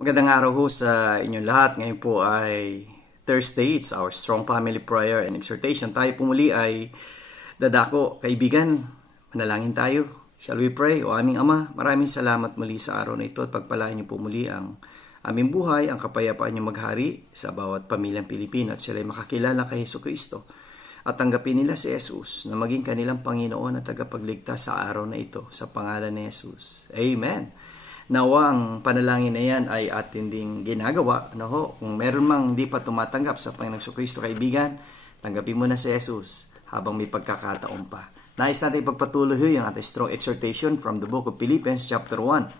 Magandang araw ho sa inyong lahat. Ngayon po ay Thursday. It's our Strong Family Prayer and Exhortation. Tayo po muli ay dadako. Kaibigan, manalangin tayo. Shall we pray? O aming Ama, maraming salamat muli sa araw na ito at pagpalain niyo po muli ang aming buhay, ang kapayapaan niyo maghari sa bawat pamilyang Pilipino at sila'y makakilala kay Jesucristo at tanggapin nila si Jesus na maging kanilang Panginoon at tagapagligtas sa araw na ito sa pangalan ni Jesus. Amen. Nawa ang panalangin na yan ay atin ding ginagawa. Kung meron mang di pa tumatanggap sa Panginoong Jesucristo, kaibigan, tanggapin mo na si Jesus habang may pagkakataon pa. Nais natin ipagpatuloy yung ating strong exhortation from the book of Philippians chapter 1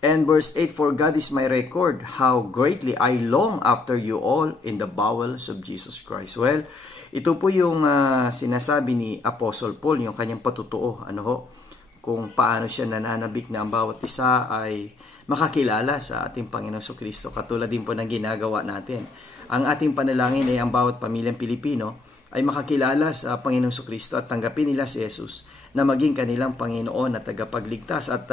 and verse 8, "For God is my record, how greatly I long after you all in the bowels of Jesus Christ." Well, ito po yung sinasabi ni Apostle Paul, yung kanyang patutuo. Kung paano siya nananabik na ang bawat isa ay makakilala sa ating Panginoong Jesucristo. Katulad din po ng ginagawa natin. Ang ating panalangin ay ang bawat pamilyang Pilipino ay makakilala sa Panginoong Jesucristo at tanggapin nila si Jesus na maging kanilang Panginoon at tagapagligtas at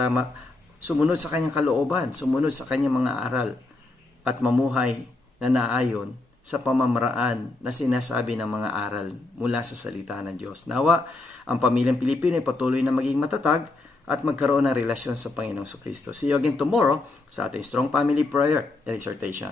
sumunod sa kanyang kalooban, sumunod sa kanyang mga aral at mamuhay na naayon sa pamamaraan na sinasabi ng mga aral mula sa salita ng Diyos. Nawa, ang pamilyang Pilipino ay patuloy na maging matatag at magkaroon ng relasyon sa Panginoong Jesucristo. See you again tomorrow sa ating Strong Family Prayer and Exhortation.